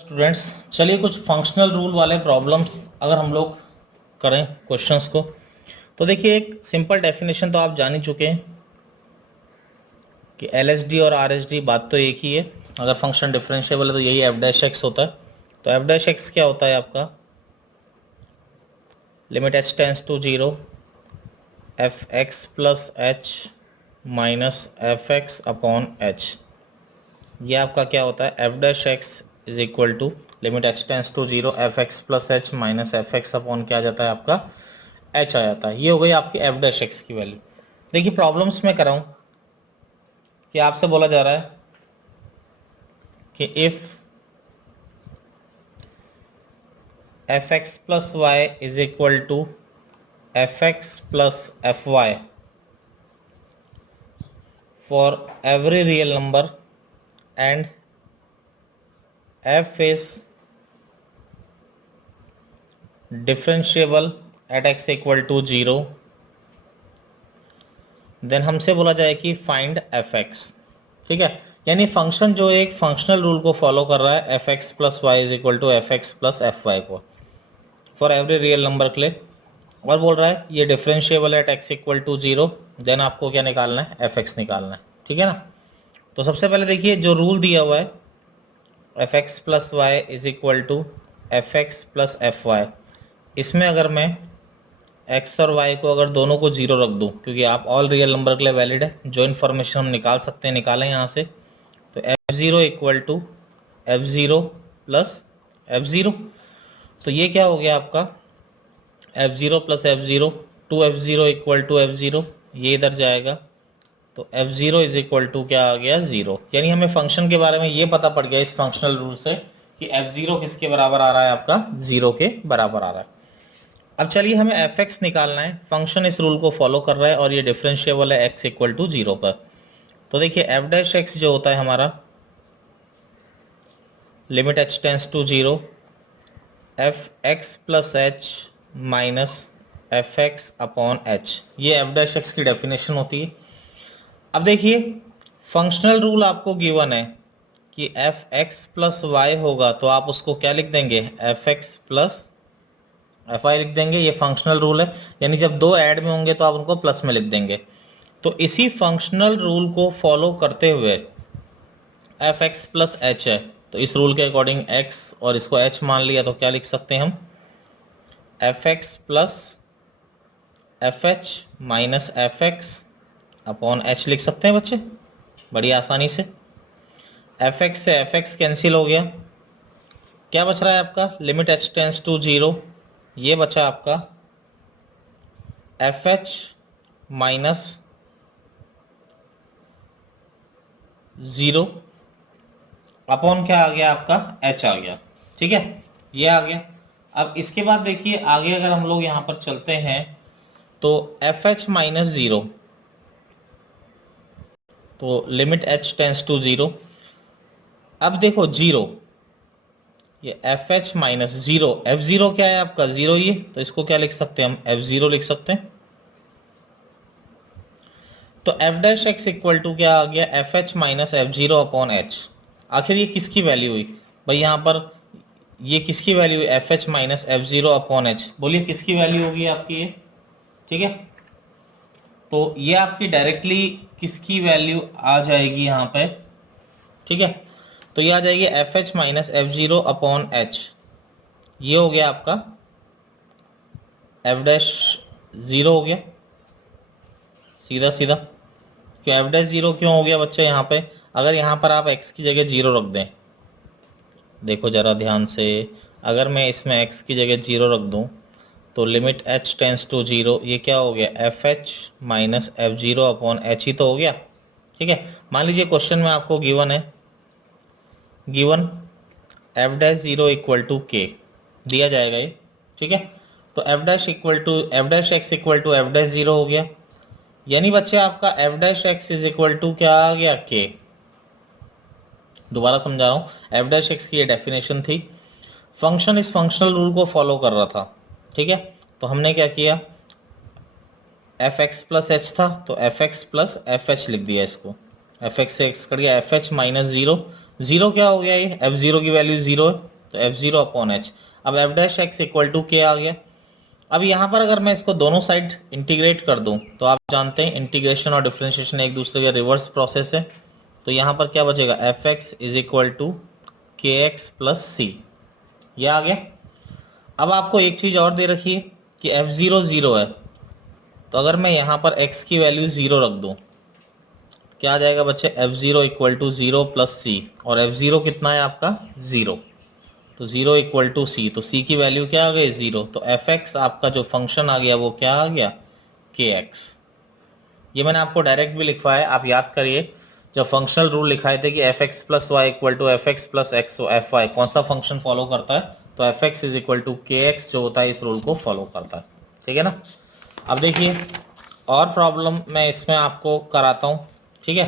Students, चलिए कुछ functional rule वाले प्रॉब्लम्स अगर हम लोग करें क्वेश्चंस को, तो देखिए एक सिंपल डेफिनेशन तो आप जान ही चुके हैं कि एलएसडी और आरएसडी बात तो एक ही है। अगर फंक्शन डिफरेंशिएबल है तो यही एफ डैश एक्स होता है। तो एफ डैश एक्स क्या होता है आपका, limit H tends to zero f x plus H minus F x upon H. ये आपका क्या होता है, f dash x is equal to limit H tends to zero f x plus H minus F x upon क्या आ जाता है आपका, एच आ जाता है। ये हो गई आपकी एफ डैश एक्स की वैल्यू। देखिए प्रॉब्लम्स में कर रहा हूँ कि आपसे बोला जा रहा है कि if f x plus y is equal to F x plus f y for every real number and f is differentiable at x equal to zero, then हमसे बोला जाए कि फाइंड एफ एक्स। ठीक है, यानी फंक्शन जो एक functional rule को फॉलो कर रहा है, f x plus y is equal to F x plus f y को फॉर एवरी रियल नंबर के लिए, और बोल रहा है ये differentiable at x equal to zero, then आपको क्या निकालना है, एफ एक्स निकालना है। ठीक है ना। तो सबसे पहले देखिए जो रूल दिया हुआ है, f x plus y is equal to F x plus f y, इसमें अगर मैं एक्स और वाई को अगर दोनों को जीरो रख दूं, क्योंकि आप ऑल रियल नंबर के लिए वैलिड है, जो इन्फॉर्मेशन हम निकाल सकते हैं निकालें यहाँ से। तो f zero equal to f zero plus f zero, तो ये क्या हो गया आपका, f zero plus f zero, two f zero equal to f zero, ये इधर जाएगा तो f zero is equal to क्या आ गया, ज़ीरो। यानी हमें फंक्शन के बारे में ये पता पड़ गया इस फंक्शनल रूल से कि एफ ज़ीरो किसके बराबर आ रहा है, आपका ज़ीरो के बराबर आ रहा है। अब चलिए हमें एफ एक्स निकालना है। फंक्शन इस रूल को फॉलो कर रहा है और ये डिफरेंशिएबल है एक्स इक्वल टू जीरो पर। तो देखिए एफ डैश एक्स जो होता है हमारा, limit H tends to zero f x plus H minus F x upon H, ये एफ डैश एक्स की डेफिनेशन होती है। अब देखिए फंक्शनल रूल आपको गिवन है कि एफ एक्स प्लस वाई होगा तो आप उसको क्या लिख देंगे, F x plus F I लिख देंगे। ये फंक्शनल रूल है, यानी जब दो ऐड में होंगे तो आप उनको प्लस में लिख देंगे। तो इसी फंक्शनल रूल को फॉलो करते हुए एफ एक्स प्लस एच है, तो इस रूल के अकॉर्डिंग एक्स और इसको एच मान लिया तो क्या लिख सकते हैं हम, f x plus f h minus F x upon h लिख सकते हैं बच्चे, बड़ी आसानी से। एफ एक्स से एफ एक्स कैंसिल हो गया, क्या बच रहा है आपका, limit H tends to zero, ये बचा आपका f h minus zero upon क्या आ गया आपका, एच आ गया। ठीक है, ये आ गया। अब इसके बाद देखिए आगे अगर हम लोग यहां पर चलते हैं तो एफ एच माइनस ज़ीरो, तो limit H tends to zero. अब देखो जीरो, ये f h minus zero, f zero क्या है आपका, ज़ीरो ही है, तो इसको क्या लिख सकते हैं हम, एफ ज़ीरो लिख सकते हैं। तो F dash x equal to क्या आ गया, f h minus f zero upon h. आखिर ये किसकी वैल्यू हुई भाई, यहाँ पर ये किसकी वैल्यू हुई, F h minus f zero upon H, बोलिए किसकी वैल्यू होगी आपकी ये। ठीक है, तो ये आपकी डायरेक्टली किसकी वैल्यू आ जाएगी यहाँ पे, ठीक है, तो ये आ जाएगी F h minus f zero upon H. ये हो गया आपका एफ डैश जीरो हो गया, सीधा सीधा। क्यों एफ डैश जीरो क्यों हो गया बच्चे यहाँ पे, अगर यहाँ पर आप x की जगह जीरो रख दें, देखो जरा ध्यान से, अगर मैं इसमें x की जगह जीरो रख दूं तो limit h tends to zero, ये क्या हो गया, f h minus f zero upon h ही तो हो गया। ठीक है, मान लीजिए क्वेश्चन में आपको गिवन है, given f dash zero equal to k दिया जाएगा ये। ठीक है, तो F dash equal to f dash x equal to f dash zero हो गया, यानी बच्चे आपका f dash x is equal to क्या आ गया, के। दोबारा समझा रहा हूं, एफ डैश एक्स की ये डेफिनेशन थी, फंक्शन इस फंक्शनल रूल को फॉलो कर रहा था। ठीक है, तो हमने क्या किया, एफ एक्स प्लस एच था तो f x plus f h लिख दिया इसको, एफ एक्स से एक्स कर गया, f h minus zero zero क्या हो गया, ये एफ जीरो की वैल्यू जीरो है तो एफ जीरो अपॉन एच। अब f dash x equal to k आ गया। अब यहाँ पर अगर मैं इसको दोनों साइड इंटीग्रेट कर दूं तो आप जानते हैं इंटीग्रेशन और डिफरेंशिएशन एक दूसरे का रिवर्स प्रोसेस है। तो यहाँ पर क्या बचेगा, f x is equal to k x plus c, ये आ गया। अब आपको एक चीज और दे रखी है कि एफ जीरो जीरो है, तो अगर मैं यहाँ पर x की वैल्यू जीरो रख दूं क्या आ जाएगा बच्चे, f zero equal to zero plus c, और एफ जीरो कितना है आपका जीरो, तो जीरो इक्वल टू सी, तो सी की वैल्यू क्या आ गई जीरो, तो एफ एक्स आपका जो फंक्शन आ गया वो क्या आ गया, के एक्स। ये मैंने आपको डायरेक्ट भी लिखवाया, आप याद करिए जब फंक्शनल रूल लिखाए थे कि f x plus y equal to F x plus x f y कौन सा फंक्शन फॉलो करता है, तो f x is equal to k x जो होता है इस रूल को फॉलो करता है। ठीक है ना। अब देखिए और प्रॉब्लम मैं इसमें आपको कराता हूँ, ठीक है।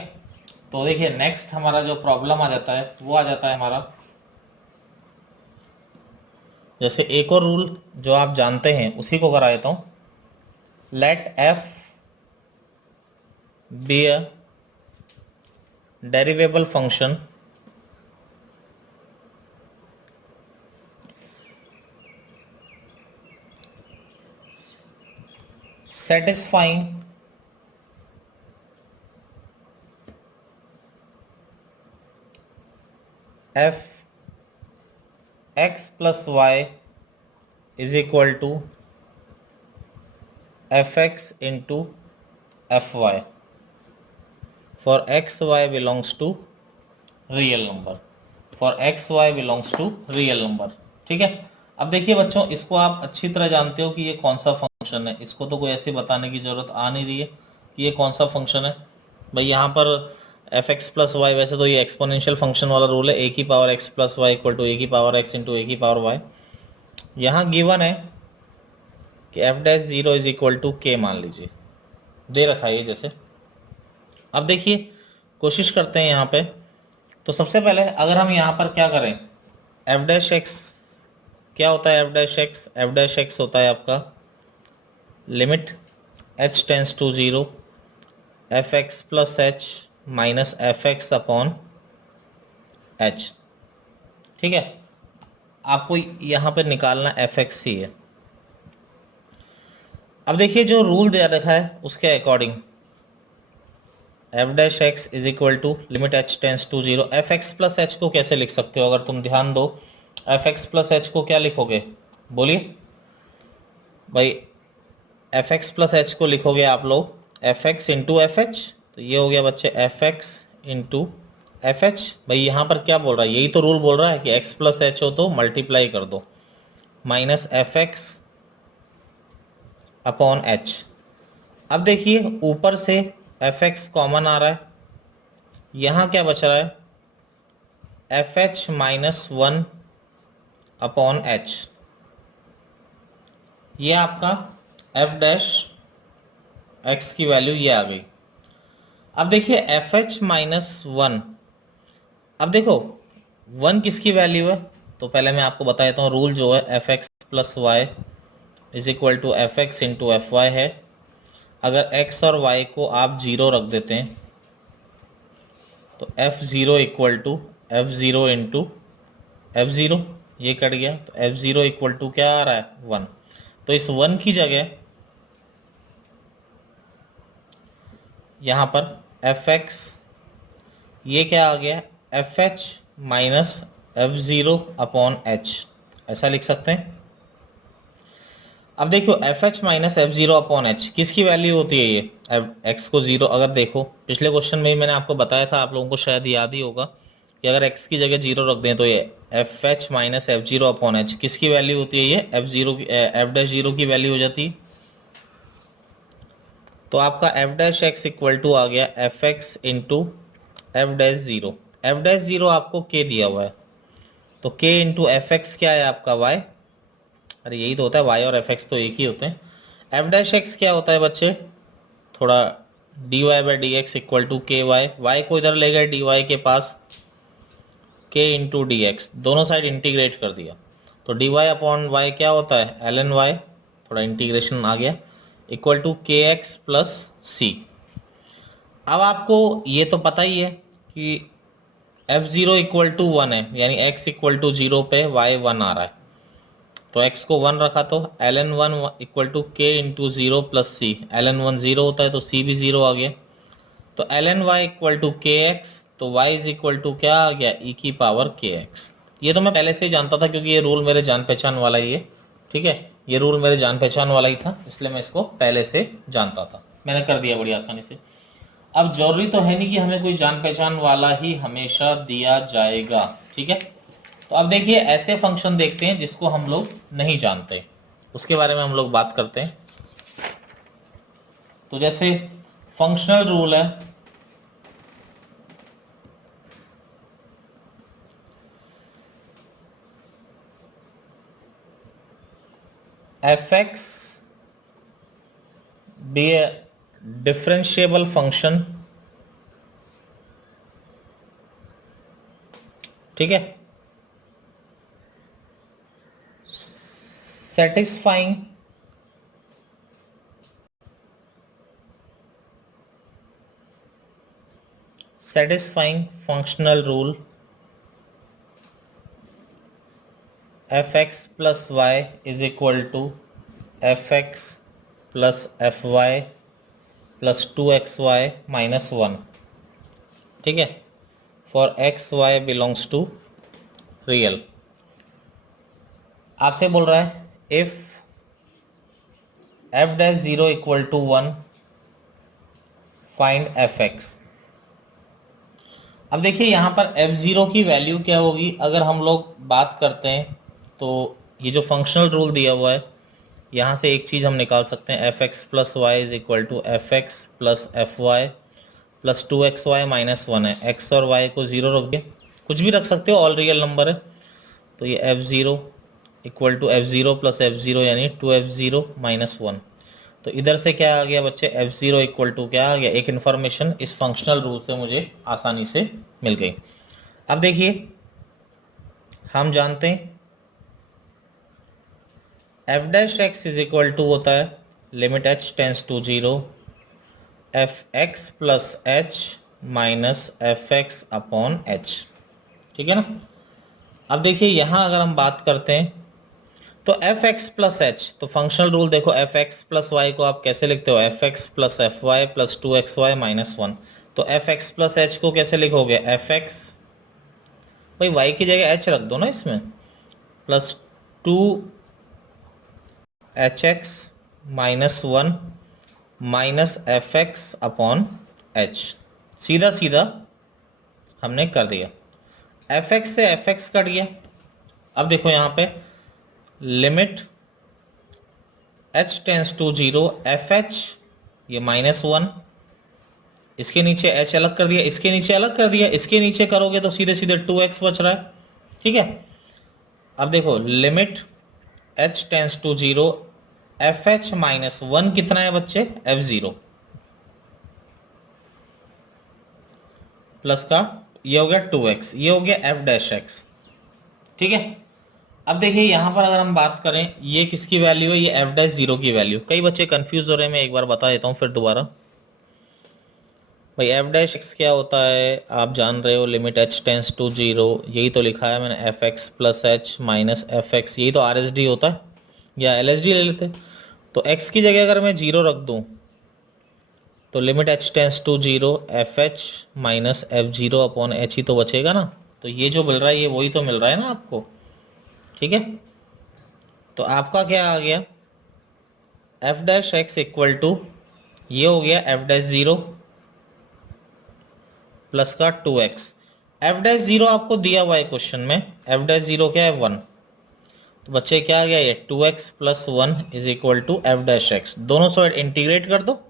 तो देखिए नेक्स्ट हमारा जो प्रॉब्लम आ जाता है वो आ जाता है हमारा, जैसे एक और रूल जो आप जानते हैं उसी को करा देता हूँ। Let f be a derivable function satisfying f x plus y is equal to fx into fy for x y belongs to real number, for x y belongs to real number. ठीक है। अब देखिए बच्चों इसको आप अच्छी तरह जानते हो कि ये कौन सा फंक्शन है, इसको तो कोई ऐसे बताने की जरूरत आ नहीं रही है कि ये कौन सा फंक्शन है। भाई यहाँ पर एफ एक्स प्लस वाई, वैसे तो ये एक्सपोनेंशियल फंक्शन वाला रूल है, ए की power x plus y equal to a की पावर एक्स इंटू ए की पावर वाई। यहाँ गिवन है कि f dash zero is equal to k, मान लीजिए दे रखा है ये जैसे। अब देखिए कोशिश करते हैं यहाँ पे, तो सबसे पहले अगर हम यहाँ पर क्या करें, एफ डैश एक्स क्या होता है, एफ डैश एक्स होता है आपका limit H tends to zero f x plus H minus F x upon h. ठीक है। आपको यहाँ पे निकालना एफ एक्स ही है। अब देखिए जो रूल दे रखा है उसके according f dash x is equal to limit H tends to zero, f x plus h को कैसे लिख सकते हो, अगर तुम ध्यान दो एफ एक्स प्लस एच को क्या लिखोगे, बोलिए भाई। एफ एक्स प्लस एच को लिखोगे आप लोग F x into F H, तो ये हो गया बच्चे f x into F H. भाई यहाँ पर क्या बोल रहा है, यही तो रूल बोल रहा है कि एक्स प्लस एच हो तो मल्टीप्लाई कर दो, minus F x upon h. अब देखिए ऊपर से एफ एक्स कॉमन आ रहा है, यहाँ क्या बच रहा है, F h minus one upon H, ये आपका एफ डैश एक्स की वैल्यू ये आ गई। अब देखिए एफ एच माइनस वन, अब देखो वन किसकी वैल्यू है, तो पहले मैं आपको बता देता हूँ रूल जो है f x plus y is equal to F x into f y है। अगर x और y को आप जीरो रख देते हैं तो f zero equal to f zero into f zero, ये कट गया तो एफ जीरो इक्वल टू क्या आ रहा है वन। तो इस वन की जगह यहाँ पर एफ एक्स ये क्या आ गया, f h minus f zero upon H, ऐसा लिख सकते हैं। अब देखो F h minus f zero upon h किसकी वैल्यू होती है, ये एक्स को जीरो, अगर देखो पिछले क्वेश्चन में ही मैंने आपको बताया था, आप लोगों को शायद याद ही होगा कि अगर एक्स की जगह जीरो रख दें तो ये f h minus f zero upon h किसकी वैल्यू होती है, ये एफ जीरो की एफ डैश जीरो की वैल्यू हो जाती है। तो आपका f dash x equal to आ गया f x into f dash zero, f dash zero आपको के दिया हुआ है तो के इंटू एफ एक्स क्या है आपका वाई, अरे यही तो होता है, वाई और एफ एक्स तो एक ही होते हैं। एफ डैश एक्स क्या होता है बच्चे, थोड़ा d y by d x equal to k y, y को इधर ले गए डी वाई के पास, के इंटू डी एक्स दोनों साइड इंटीग्रेट कर दिया तो डी वाई अपॉन वाई क्या होता है एल एन वाई, थोड़ा इंटीग्रेशन आ गया, equal to k x plus c. अब आपको ये तो पता ही है कि f0 इक्वल टू 1 है, यानी x इक्वल टू 0 पे y 1 आ रहा है, तो x को 1 रखा तो ln1 equal to k into 0 plus c, ln1 0 होता है तो c भी 0 आ गया, तो ln y equal to kx, तो y इज इक्वल टू क्या आ गया, e की पावर kx। ये तो मैं पहले से ही जानता था क्योंकि ये रूल मेरे जान पहचान वाला ही है, ठीक है, ये रूल मेरे जान पहचान वाला ही था, इसलिए मैं इसको पहले से जानता था, मैंने कर दिया बड़ी आसानी से। अब जरूरी तो है नहीं कि हमें कोई जान पहचान वाला ही हमेशा दिया जाएगा, ठीक है। तो अब देखिए ऐसे फंक्शन देखते हैं जिसको हम लोग नहीं जानते, उसके बारे में हम लोग बात करते हैं। तो जैसे फंक्शनल रूल है fx be a differentiable function, ठीक है, satisfying functional rule fx plus y is equal to fx plus fy plus 2xy minus 1, ठीक है, for x y belongs to real. आपसे बोल रहा है if f dash 0 equal to 1 find f x. अब देखिए यहाँ पर f0 की वैल्यू क्या होगी, अगर हम लोग बात करते हैं तो ये जो फंक्शनल रूल दिया हुआ है यहाँ से एक चीज़ हम निकाल सकते हैं, f x plus y is equal to F x plus f y plus 2xy minus 1 है, x और y को 0 रख दिया, कुछ भी रख सकते हो, ऑल रियल नंबर है, तो ये f0 equal to f0 plus f0 यानी 2f0 माइनस 1। तो इधर से क्या आ गया बच्चे, f0 इक्वल टू क्या आ गया, एक इन्फॉर्मेशन इस फंक्शनल रूल से मुझे आसानी से मिल गई। अब देखिए हम जानते हैं f dash x is equal to होता है limit h tends to 0 F x plus H minus F x upon h, ठीक है ना। अब देखिए यहां अगर हम बात करते हैं तो एफ एक्स प्लस एच, तो फंक्शनल रूल देखो एफ एक्स प्लस वाई को आप कैसे लिखते हो, f x plus f y plus 2xy minus 1, तो एफ एक्स प्लस एच को कैसे लिखोगे, एफ एक्स, भाई वाई की जगह एच रख दो ना इसमें, plus 2hx minus 1 minus F x upon h, सीधा सीधा हमने कर दिया, एफ एक्स से एफ एक्स कट गया। अब देखो यहां पे limit h tends to 0 f h, ये माइनस 1, इसके नीचे h अलग कर दिया, इसके नीचे अलग कर दिया, इसके नीचे करोगे तो सीधे सीधे 2x बच रहा है, ठीक है। अब देखो limit h tends to 0 f h minus 1 कितना है बच्चे, f0 प्लस का ये हो गया 2x, ये हो गया f डैश x, ठीक है। अब देखिए यहां पर अगर हम बात करें ये किसकी वैल्यू है, ये f डैश 0 की वैल्यू, कई बच्चे कंफ्यूज हो रहे हैं, मैं एक बार बता देता हूं फिर दोबारा। भाई f डैश x क्या होता है, आप जान रहे हो, लिमिट h टेंस टू 0, यही तो लिखा है मैंने, F x plus H minus F x, यही तो आर एस डी होता है, या एल एस डी ले लेते। तो x की जगह अगर मैं 0 रख दूं तो limit h tends to 0 f h minus f zero upon h ही तो बचेगा ना, तो ये जो मिल रहा है ये वही तो मिल रहा है ना आपको, ठीक है। तो आपका क्या आ गया, f dash x equal to ये हो गया एफ डैश 0 प्लस का 2x, एफ डैश 0 आपको दिया हुआ है क्वेश्चन में, एफ डैश 0 क्या है 1, तो बच्चे क्या आ गया ये 2x plus 1 is equal to f dash x, दोनों साइड इंटीग्रेट कर दो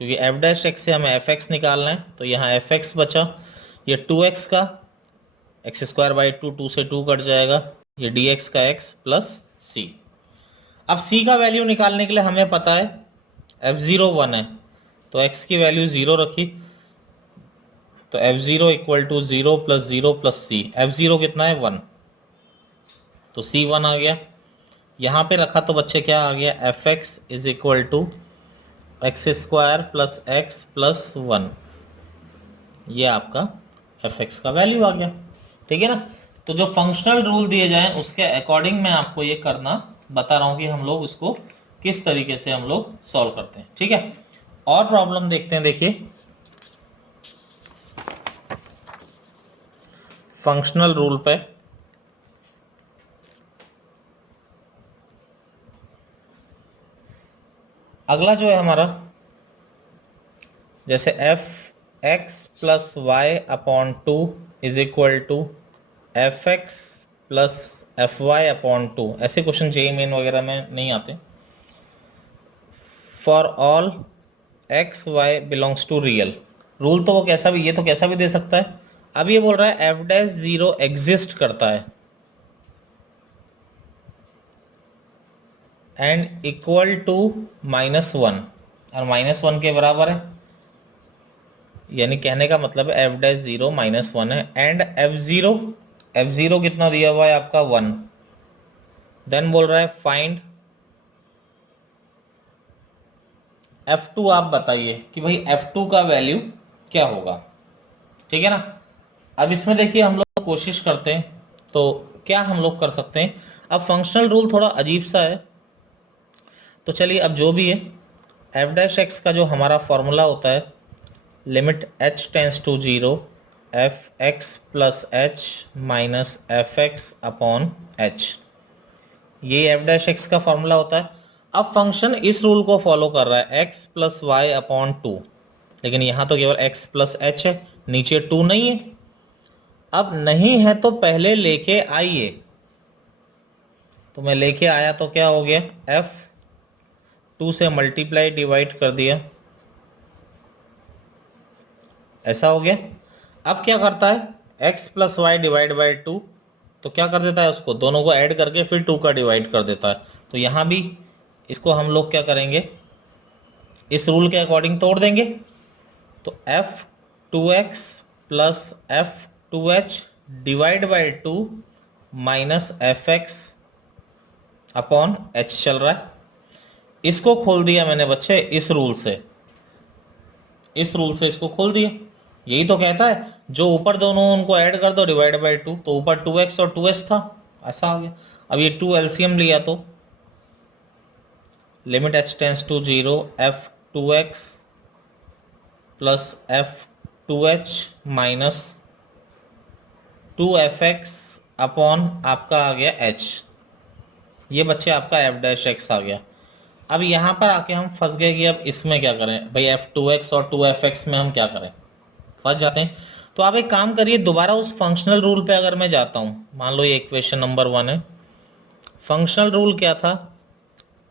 क्योंकि एफ डैश एक्स से हमें एफ एक्स निकालना है, तो यहाँ एफ एक्स बचा, ये 2x का एक्स स्क्वायर बाई 2, 2 से 2 कट जाएगा, ये dx का x प्लस c। अब c का वैल्यू निकालने के लिए हमें पता है f0 1 है, तो x की वैल्यू 0 रखी, तो f0 equal to 0 plus 0 plus c, f0 कितना है 1, तो c 1 आ गया, यहाँ पे रखा तो बच्चे क्या आ गया, f x is equal to x square plus x plus 1, ये आपका एफ एक्स का वैल्यू आ गया। ठीक है ना। तो जो फंक्शनल रूल दिए जाए उसके अकॉर्डिंग मैं आपको ये करना बता रहा हूं कि हम लोग इसको किस तरीके से हम लोग सॉल्व करते हैं। ठीक है, और प्रॉब्लम देखते हैं। देखिए फंक्शनल रूल पे अगला जो है हमारा, जैसे f x plus y upon two is equal to F x plus f y upon two, ऐसे क्वेश्चन जेईई मेन वगैरह में नहीं आते। For all x y belongs to real, rule तो वो कैसा भी, ये तो कैसा भी दे सकता है। अब ये बोल रहा है एफ डैश जीरो एग्जिस्ट करता है एंड इक्वल टू -1, और -1 के बराबर है, यानी कहने का मतलब है एफ डैश जीरो -1 है एंड एफ जीरो कितना दिया हुआ है आपका 1। देन बोल रहा है फाइंड F2, आप बताइए कि भाई F2 का वैल्यू क्या होगा। ठीक है ना। अब इसमें देखिए हम लोग कोशिश करते हैं, तो क्या हम लोग कर सकते हैं। अब फंक्शनल रूल थोड़ा अजीब सा है, तो चलिए अब जो भी है, एफ डैश एक्स का जो हमारा फॉर्मूला होता है, limit h tends to 0 F x plus H minus F x upon H, ये एफ डैश एक्स का फॉर्मूला होता है। अब फंक्शन इस रूल को फॉलो कर रहा है x plus y upon two, लेकिन यहां तो केवल x प्लस एच है, नीचे 2 नहीं है। अब नहीं है तो पहले लेके आइए, तो मैं लेके आया तो क्या हो गया, f 2 से मल्टीप्लाई डिवाइड कर दिया, ऐसा हो गया। अब क्या करता है x plus y divide by two, तो क्या कर देता है, उसको दोनों को ऐड करके फिर 2 का डिवाइड कर देता है। तो यहां भी इसको हम लोग क्या करेंगे, इस रूल के अकॉर्डिंग तोड़ देंगे। तो F two x plus f two H divide by to minus F x upon H चल रहा है। इसको खोल दिया मैंने बच्चे इस रूल से, इस रूल से इसको खोल दिया। यही तो कहता है जो ऊपर दोनों उनको ऐड कर दो डिवाइड बाई टू, तो ऊपर 2x और 2h था, ऐसा आ गया। अब ये 2 एलसीएम लिया तो limit h tends to 0 f two x plus f two h minus 2f(x) upon आपका आ गया h, ये बच्चे आपका f डैश एक्स आ गया। अब यहां पर आके हम फंस गए कि अब इसमें क्या करें भाई, f2x और 2f(x) में हम क्या करें, फंस जाते हैं। तो आप एक काम करिए, दोबारा उस फंक्शनल रूल पे अगर मैं जाता हूं, मान लो ये इक्वेशन नंबर 1 है, फंक्शनल रूल क्या था,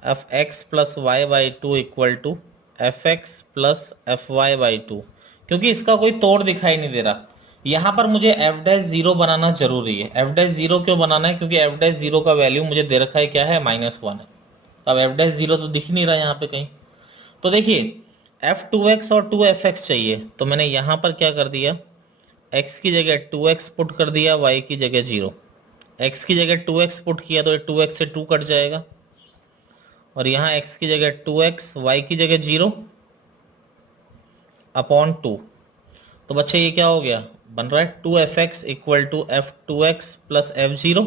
f x plus y by two equal to F x plus f y by two, क्योंकि इसका कोई तोड़ दिखाई नहीं दे रहा। यहां पर मुझे एफ डैश जीरो बनाना जरूरी है। एफ डैश जीरो क्यों बनाना है, क्योंकि एफ डैश जीरो का वैल्यू मुझे दे रखा है क्या है, -1 है। अब एफ डैश जीरो तो दिख नहीं रहा यहाँ पे कहीं। तो देखिए एफ टू एक्स और 2f(x) चाहिए, तो मैंने यहां पर क्या कर दिया, x की जगह 2x पुट कर दिया, y की जगह 0। x की जगह 2x पुट किया तो 2x से 2 कट जाएगा, और यहाँ x की जगह 2x, y की जगह 0 अपॉन 2। तो बच्चे ये क्या हो गया, बन रहा है 2f(x) equal to F two x plus F zero.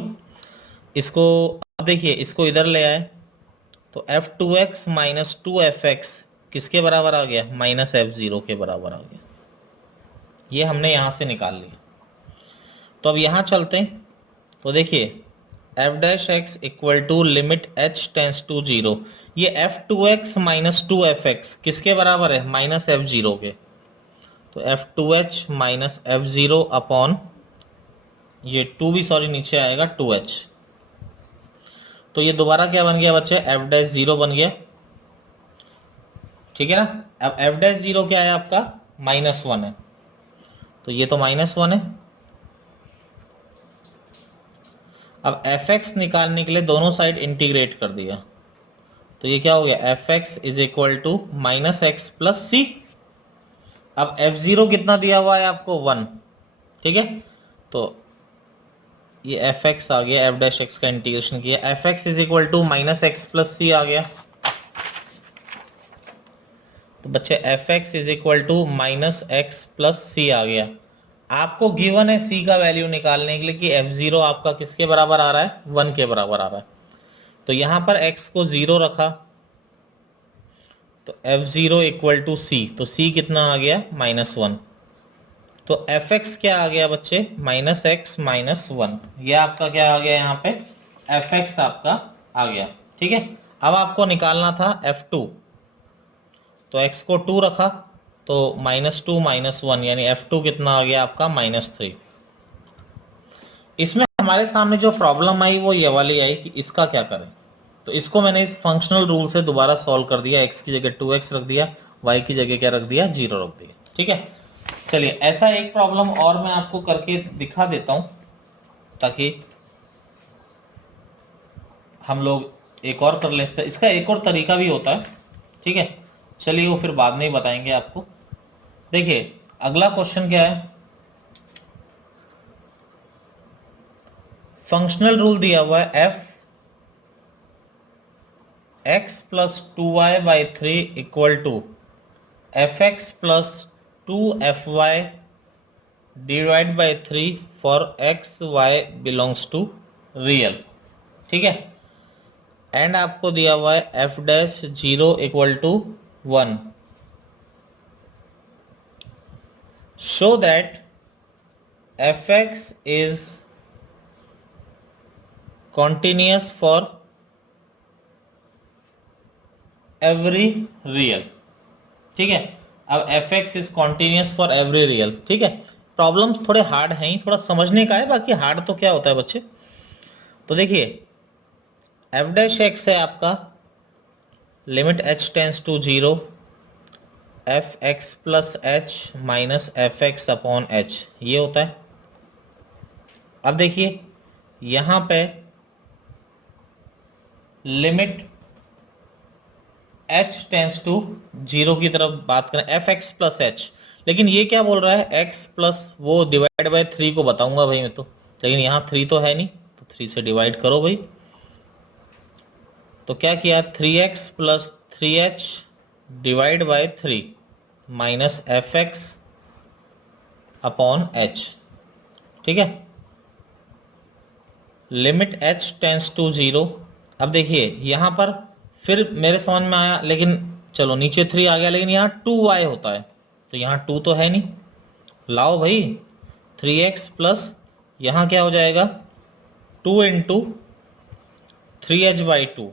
इसको अब देखिए, इसको इधर ले आए तो F two x minus 2f(x) किसके बराबर आ गया, -f0 के बराबर आ गया। ये हमने यहां से निकाल लिया। तो अब यहां चलते हैं, तो देखिए F dash x equal to limit h tends to 0, ये F two x minus 2f(x) किसके बराबर है, -f0 के। तो F two h minus f zero upon ये 2 भी सॉरी नीचे आएगा 2h। तो ये दोबारा क्या बन गया बच्चे, एफ डैश जीरो बन गया। ठीक है ना। अब एफ डैश जीरो क्या है आपका, -1 है, तो ये तो -1 है। अब एफ एक्स निकालने के लिए दोनों साइड इंटीग्रेट कर दिया, तो ये क्या हो गया, f x is equal to -x plus c. अब f0 कितना दिया हुआ है आपको, 1। ठीक है, तो ये एफ एक्स आ गया, एफ डैश एक्स का इंटीग्रेशन किया, f x is equal to -x plus c आ गया। तो बच्चे f x is equal to -x plus c आ गया। आपको गिवन है c का वैल्यू निकालने के लिए कि f0 आपका किसके बराबर आ रहा है, 1 के बराबर आ रहा है। तो यहां पर x को 0 रखा तो f0 इक्वल टू c, तो c कितना आ गया -1। तो fx क्या आ गया बच्चे, -x -1। ये आपका क्या आ गया यहाँ पे, fx आपका आ गया। ठीक है, अब आपको निकालना था f2, तो x को 2 रखा तो -2 -1 यानी f2 कितना आ गया आपका -3। इसमें हमारे सामने जो प्रॉब्लम आई वो ये वाली आई कि इसका क्या करें। तो इसको मैंने इस फंक्शनल रूल से दोबारा सॉल्व कर दिया, x की जगह 2x रख दिया, y की जगह क्या रख दिया, 0 रख दिया। ठीक है, चलिए ऐसा एक प्रॉब्लम और मैं आपको करके दिखा देता हूं ताकि हम लोग एक और कर लेते हैं। इसका एक और तरीका भी होता है, ठीक है, चलिए वो फिर बाद में ही बताएंगे आपको। देखिए अगला क्वेश्चन क्या है, फंक्शनल रूल दिया हुआ है f x plus 2y/3 equal to fx plus 2fy divide by 3 for x y belongs to real. ठीक है, एंड आपको दिया हुआ है f dash 0 equal to 1। Show that fx is continuous for every real. ठीक है, अब fx is continuous for every real. ठीक है, प्रॉब्लम्स थोड़े हार्ड हैं, थोड़ा समझने का है, बाकी हार्ड तो क्या होता है बच्चे। तो देखिए f डैश x है आपका limit h tends to 0 F x plus H minus F x upon H, ये होता है। अब देखिए यहां पे लिमिट h टेंस टू 0 की तरफ बात करें, एफ एक्स प्लस एच, लेकिन ये क्या बोल रहा है, x प्लस वो डिवाइड बाय 3 को बताऊंगा भाई मैं तो, लेकिन यहाँ 3 तो है नहीं, तो 3 से डिवाइड करो भाई। तो क्या किया, 3x plus 3h divide by 3 minus F x upon h. ठीक है, लिमिट h टेंस टू 0। अब देखिए यहां पर फिर मेरे समझ में आया, लेकिन चलो नीचे 3 आ गया, लेकिन यहाँ 2y होता है, तो यहाँ 2 तो है नहीं, लाओ भाई 3x प्लस यहाँ क्या हो जाएगा 2 into 3h/2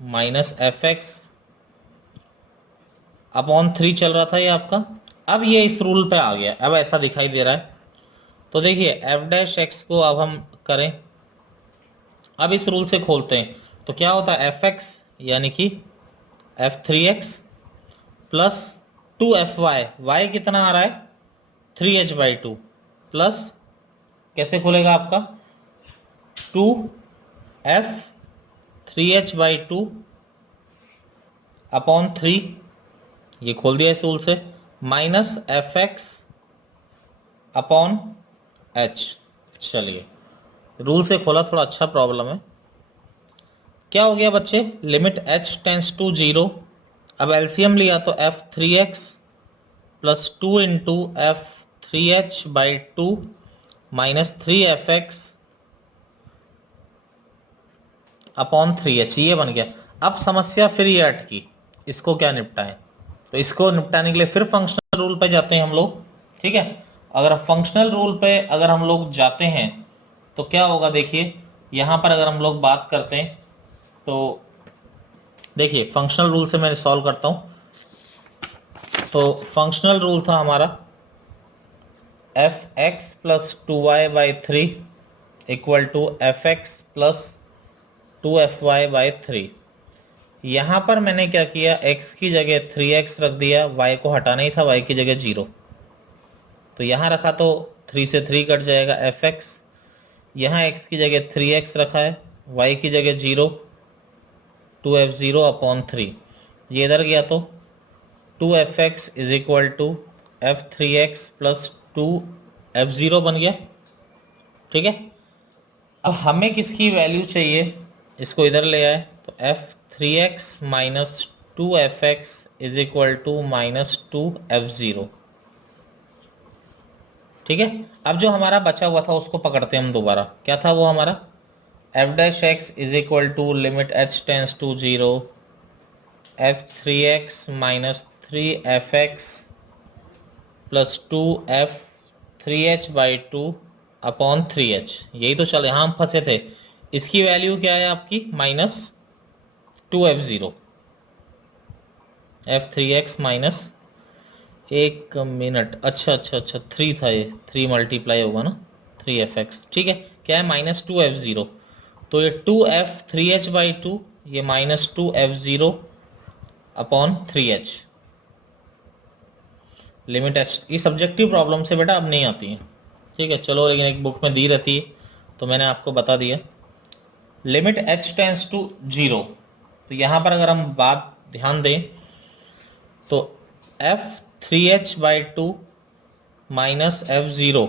minus F x upon 3 चल रहा था ये आपका। अब ये इस रूल पे आ गया, अब ऐसा दिखाई दे रहा है। तो देखिए एफ डैश एक्स को अब हम करें, अब इस रूल से खोलते हैं, तो क्या होता है एफ एक्स यानी कि f3x प्लस 2fy, y कितना आ रहा है 3h/2 प्लस कैसे खोलेगा आपका 2f 3h/2 अपॉन 3, ये खोल दिया इस रूल से, minus F x upon H. चलिए रूल से खोला, थोड़ा अच्छा प्रॉब्लम है। क्या हो गया बच्चे, लिमिट h टेंस टू 0, अब एलसीएम लिया तो f3x plus 2 into f3h/2 minus 3fx upon 3h, ये बन गया। अब समस्या फिर ये अटकी, इसको क्या निपटाएं, तो इसको निपटाने के लिए फिर फंक्शनल रूल पे जाते हैं हम लोग। ठीक है, अगर फंक्शनल रूल पे अगर हम लोग जाते हैं तो क्या होगा, देखिए यहां पर अगर हम लोग बात करते हैं तो देखिए फंक्शनल रूल से मैं सॉल्व करता हूं। तो फंक्शनल रूल था हमारा F x plus 2y/3 equal to F x plus 2fy/3। यहां पर मैंने क्या किया, x की जगह 3x रख दिया, y को हटाना ही था, y की जगह 0, तो यहां रखा तो 3 से 3 कट जाएगा एफ एक्स, यहाँ x की जगह 3x रखा है, y की जगह 0, 2f0 अपॉन 3, ये इधर गया तो 2fx is equal to f3x plus 2f0 बन गया। ठीक है, अब हमें किसकी वैल्यू चाहिए, इसको इधर ले आए तो f3x minus 2fx is equal to -2f0। ठीक है, अब जो हमारा बचा हुआ था उसको पकड़ते हैं हम दोबारा। क्या था वो हमारा? F dash x is equal to limit H tends to 0 F three X minus three F x plus 2f3h/2 upon 3h। यही तो चल, यहाँ हम फंसे थे। इसकी वैल्यू क्या है आपकी? -2f0। f3x माइनस, एक मिनट, अच्छा अच्छा अच्छा, 3 था ये, 3 मल्टीप्लाई होगा ना 3fx, ठीक है। क्या है? -2f0। तो ये 2f3h/2, ये -2f0 upon 3h। Limit H, ये सब्जेक्टिव प्रॉब्लम से बेटा अब नहीं आती है, ठीक है। चलो, लेकिन एक बुक में दी रहती है तो मैंने आपको बता दिया। लिमिट एच टेंस टू 0, तो यहाँ पर अगर हम बात ध्यान दें तो f3h/2 माइनस f0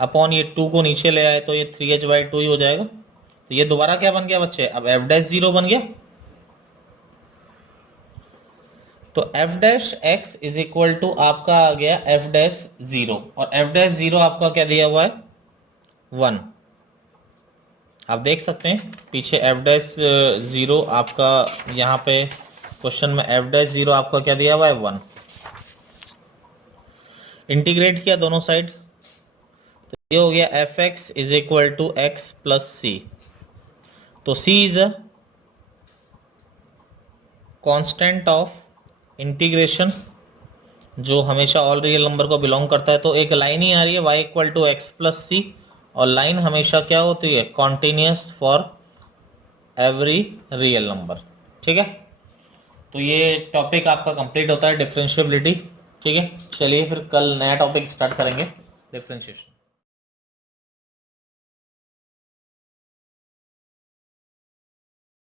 अपॉन ये 2 को नीचे ले आए तो ये 3h/2 ही हो जाएगा। तो ये दोबारा क्या बन गया बच्चे? अब f'0 बन गया। तो F dash x is equal to आपका आ गया f'0, और f'0 आपका क्या दिया हुआ है? 1। आप देख सकते हैं पीछे f'0 आपका, यहाँ पे क्वेश्चन में f'0 आपका क्या दिया हुआ है? 1। इंटीग्रेट किया दोनों साइड, तो ये हो गया f x is equal to x plus c. तो c is a constant of integration जो हमेशा ऑल रियल नंबर को बिलोंग करता है। तो एक लाइन ही आ रही है y equal to x plus c, और लाइन हमेशा क्या होती है? Continuous for every real number, ठीक है। तो ये टॉपिक आपका कंप्लीट होता है डिफरेंशिएबिलिटी, ठीक है। चलिए फिर कल नया टॉपिक स्टार्ट करेंगे, डिफरेंशिएशन।